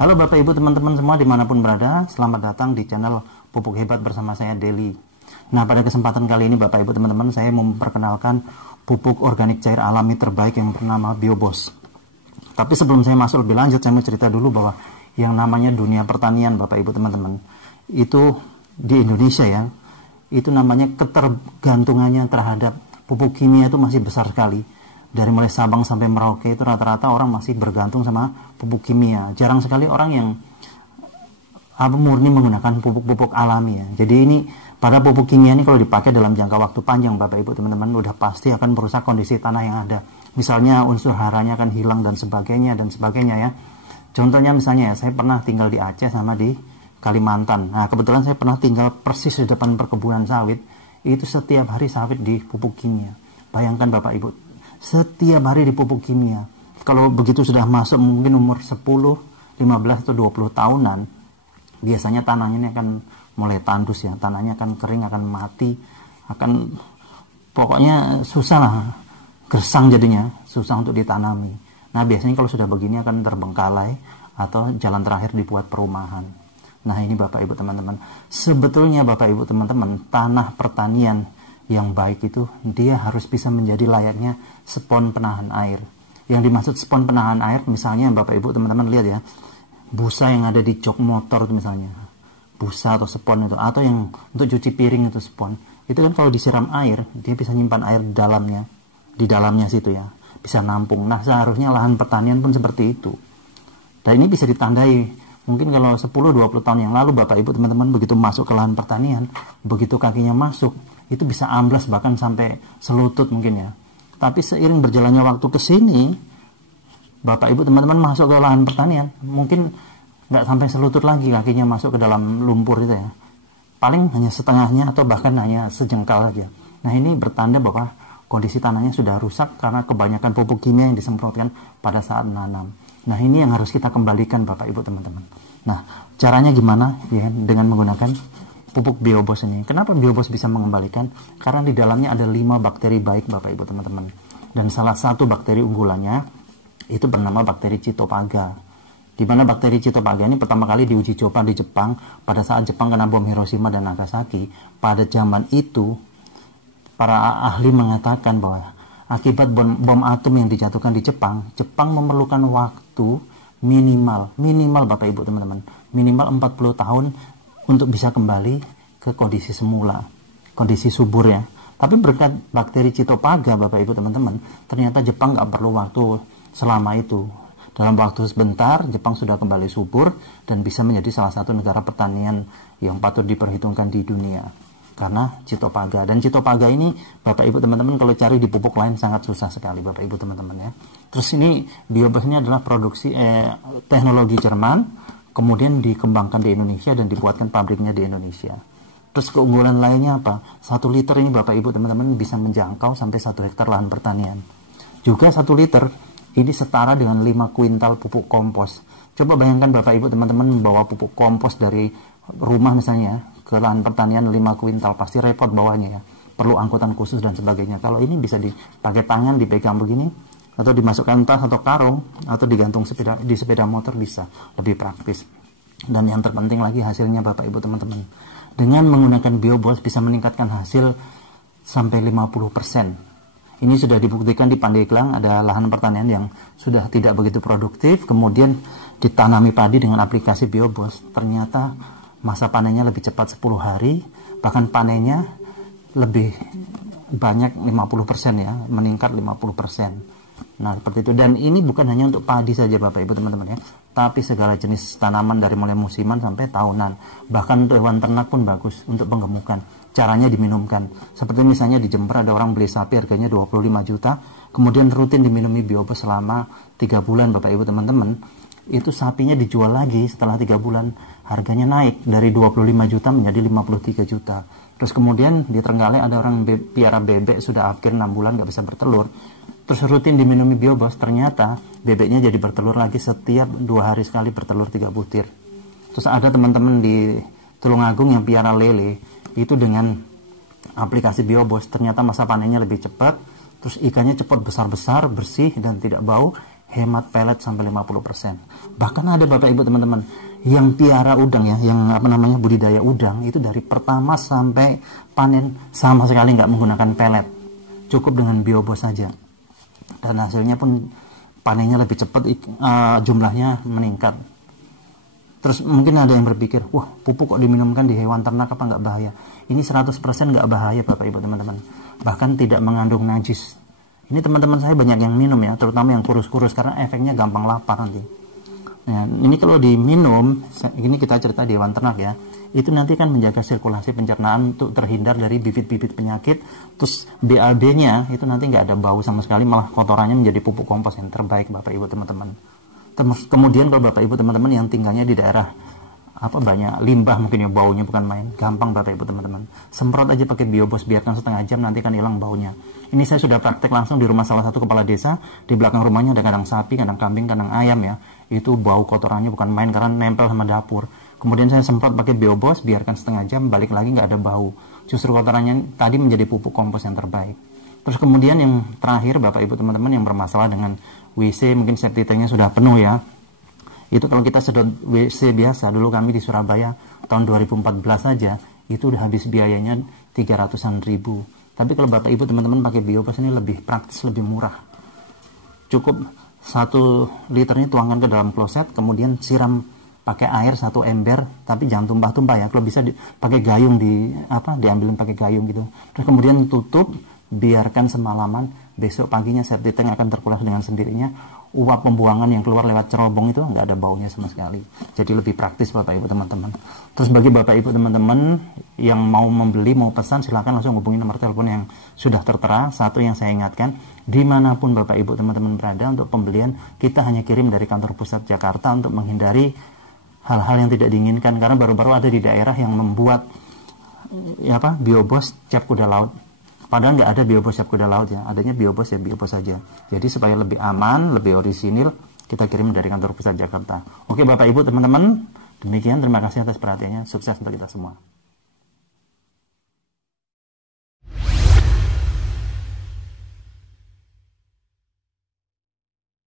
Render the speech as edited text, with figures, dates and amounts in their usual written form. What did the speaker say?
Halo Bapak Ibu teman-teman semua dimanapun berada, selamat datang di channel Pupuk Hebat bersama saya Deli. Nah, pada kesempatan kali ini Bapak Ibu teman-teman, saya memperkenalkan pupuk organik cair alami terbaik yang bernama Biobos. Tapi sebelum saya masuk lebih lanjut, saya mau cerita dulu bahwa yang namanya dunia pertanian Bapak Ibu teman-teman, itu di Indonesia ya, itu namanya ketergantungannya terhadap pupuk kimia itu masih besar sekali. Dari mulai Sabang sampai Merauke itu rata-rata orang masih bergantung sama pupuk kimia. Jarang sekali orang yang murni menggunakan pupuk-pupuk alami ya. Jadi ini pada pupuk kimia ini kalau dipakai dalam jangka waktu panjang Bapak Ibu teman-teman, udah pasti akan merusak kondisi tanah yang ada. Misalnya unsur haranya akan hilang dan sebagainya ya. Contohnya misalnya ya, saya pernah tinggal di Aceh sama di Kalimantan. Nah, kebetulan saya pernah tinggal persis di depan perkebunan sawit. Itu setiap hari sawit di pupuk kimia. Bayangkan Bapak Ibu, setiap hari di pupuk kimia. Kalau begitu sudah masuk mungkin umur 10, 15 atau 20 tahunan, biasanya tanahnya ini akan mulai tandus ya. Tanahnya akan kering, akan mati, akan pokoknya susah lah, gersang jadinya, susah untuk ditanami. Nah, biasanya kalau sudah begini akan terbengkalai atau jalan terakhir dibuat perumahan. Nah, ini Bapak Ibu teman-teman, sebetulnya Bapak Ibu teman-teman, tanah pertanian yang baik itu dia harus bisa menjadi layaknya spon penahan air. Yang dimaksud spon penahan air, misalnya Bapak Ibu teman-teman lihat ya, busa yang ada di jok motor itu misalnya, busa atau spon itu, atau yang untuk cuci piring itu spon, itu kan kalau disiram air dia bisa nyimpan air di dalamnya situ ya, bisa nampung. Nah, seharusnya lahan pertanian pun seperti itu. Dan ini bisa ditandai, mungkin kalau 10-20 tahun yang lalu Bapak Ibu teman-teman begitu masuk ke lahan pertanian, begitu kakinya masuk, itu bisa amblas bahkan sampai selutut mungkin ya. Tapi seiring berjalannya waktu ke sini, Bapak Ibu teman-teman masuk ke lahan pertanian, mungkin nggak sampai selutut lagi kakinya masuk ke dalam lumpur itu ya. Paling hanya setengahnya atau bahkan hanya sejengkal saja. Nah, ini bertanda bahwa kondisi tanahnya sudah rusak karena kebanyakan pupuk kimia yang disemprotkan pada saat menanam. Nah, ini yang harus kita kembalikan Bapak Ibu teman-teman. Nah, caranya gimana ya, dengan menggunakan pupuk Biobos ini. Kenapa Biobos bisa mengembalikan? Karena di dalamnya ada 5 bakteri baik Bapak Ibu teman-teman. Dan salah satu bakteri unggulannya itu bernama bakteri Cytophaga. Di mana bakteri Cytophaga ini pertama kali diuji coba di Jepang pada saat Jepang kena bom Hiroshima dan Nagasaki. Pada zaman itu para ahli mengatakan bahwa akibat bom atom yang dijatuhkan di Jepang memerlukan waktu minimal Bapak Ibu teman-teman, minimal 40 tahun untuk bisa kembali ke kondisi semula, kondisi subur ya. Tapi berkat bakteri Cytophaga Bapak Ibu teman-teman, ternyata Jepang nggak perlu waktu selama itu. Dalam waktu sebentar Jepang sudah kembali subur dan bisa menjadi salah satu negara pertanian yang patut diperhitungkan di dunia karena Cytophaga. Dan Cytophaga ini Bapak Ibu teman-teman kalau cari di pupuk lain sangat susah sekali Bapak Ibu teman-teman ya. Terus ini Biobos ini adalah produksi teknologi Jerman, kemudian dikembangkan di Indonesia dan dibuatkan pabriknya di Indonesia. Terus keunggulan lainnya apa? 1 liter ini Bapak Ibu teman-teman bisa menjangkau sampai 1 hektar lahan pertanian. Juga 1 liter ini setara dengan 5 kuintal pupuk kompos. Coba bayangkan Bapak Ibu teman-teman membawa pupuk kompos dari rumah misalnya ke lahan pertanian 5 kuintal, pasti repot bawahnya ya. Perlu angkutan khusus dan sebagainya. Kalau ini bisa dipakai tangan, dipegang begini, atau dimasukkan tas atau karung, atau digantung di sepeda motor, bisa lebih praktis. Dan yang terpenting lagi hasilnya Bapak Ibu teman-teman, dengan menggunakan Biobos bisa meningkatkan hasil sampai 50%. Ini sudah dibuktikan di Pandeglang, ada lahan pertanian yang sudah tidak begitu produktif, kemudian ditanami padi dengan aplikasi Biobos, ternyata masa panennya lebih cepat 10 hari, bahkan panennya lebih banyak 50% ya, meningkat 50%. Nah, seperti itu. Dan ini bukan hanya untuk padi saja Bapak Ibu teman-teman ya, tapi segala jenis tanaman dari mulai musiman sampai tahunan. Bahkan untuk hewan ternak pun bagus untuk penggemukan. Caranya diminumkan. Seperti misalnya di Jember ada orang beli sapi harganya 25 juta, kemudian rutin diminumi Biobos selama 3 bulan Bapak Ibu teman-teman. Itu sapinya dijual lagi setelah 3 bulan, harganya naik dari 25 juta menjadi 53 juta. Terus kemudian di Trenggalek ada orang piara bebek sudah akhir 6 bulan nggak bisa bertelur. Terus rutin diminumi Biobos, ternyata bebeknya jadi bertelur lagi setiap 2 hari sekali, bertelur 3 butir. Terus ada teman-teman di Tulungagung yang piara lele, itu dengan aplikasi Biobos ternyata masa panennya lebih cepat, terus ikannya cepat besar-besar, bersih dan tidak bau. hemat pelet sampai 50%. Bahkan ada Bapak Ibu teman-teman yang piara udang ya, yang budidaya udang itu dari pertama sampai panen sama sekali nggak menggunakan pelet, cukup dengan biobos saja, dan hasilnya pun panennya lebih cepat, jumlahnya meningkat. Terus mungkin ada yang berpikir, wah pupuk kok diminumkan di hewan ternak, apa nggak bahaya? Ini 100% nggak bahaya Bapak Ibu teman-teman, bahkan tidak mengandung najis. Ini teman-teman saya banyak yang minum ya, terutama yang kurus-kurus, karena efeknya gampang lapar nanti. Nah, ini kalau diminum, ini kita cerita di hewan ternak ya, itu nanti kan menjaga sirkulasi pencernaan untuk terhindar dari bibit-bibit penyakit. Terus BAB-nya itu nanti nggak ada bau sama sekali, malah kotorannya menjadi pupuk kompos yang terbaik Bapak Ibu teman-teman. Kemudian kalau Bapak Ibu teman-teman yang tinggalnya di daerah banyak limbah, mungkin ya baunya bukan main, gampang Bapak Ibu teman-teman, semprot aja pakai biobos, biarkan setengah jam, nanti kan hilang baunya. Ini saya sudah praktek langsung di rumah salah satu kepala desa. Di belakang rumahnya ada kandang sapi, kandang kambing, kandang ayam ya, itu bau kotorannya bukan main karena nempel sama dapur. Kemudian saya semprot pakai biobos, biarkan setengah jam, balik lagi nggak ada bau, justru kotorannya tadi menjadi pupuk kompos yang terbaik. Terus kemudian yang terakhir Bapak Ibu teman-teman yang bermasalah dengan WC, mungkin septic tanknya sudah penuh ya, itu kalau kita sedot WC biasa, dulu kami di Surabaya tahun 2014 saja itu udah habis biayanya 300-an ribu. Tapi kalau Bapak Ibu teman-teman pakai biobos ini lebih praktis, lebih murah. Cukup 1 liternya tuangkan ke dalam kloset, kemudian siram pakai air 1 ember, tapi jangan tumpah-tumpah ya. Kalau bisa pakai gayung, diambilin pakai gayung gitu. Terus kemudian tutup, biarkan semalaman, besok paginya septic tank akan terkulas dengan sendirinya. Uap pembuangan yang keluar lewat cerobong itu nggak ada baunya sama sekali. Jadi lebih praktis Bapak Ibu teman-teman. Terus bagi Bapak Ibu teman-teman yang mau membeli, mau pesan, silakan langsung hubungi nomor telepon yang sudah tertera. Satu yang saya ingatkan, dimanapun Bapak Ibu teman-teman berada, untuk pembelian kita hanya kirim dari kantor pusat Jakarta untuk menghindari hal-hal yang tidak diinginkan. Karena baru-baru ada di daerah yang membuat biobos cap kuda laut. Padahal nggak ada biobos cap kuda laut ya, adanya biobos ya biobos saja. Jadi supaya lebih aman, lebih orisinil, kita kirim dari kantor pusat Jakarta. Oke Bapak Ibu teman-teman, demikian, terima kasih atas perhatiannya, sukses untuk kita semua.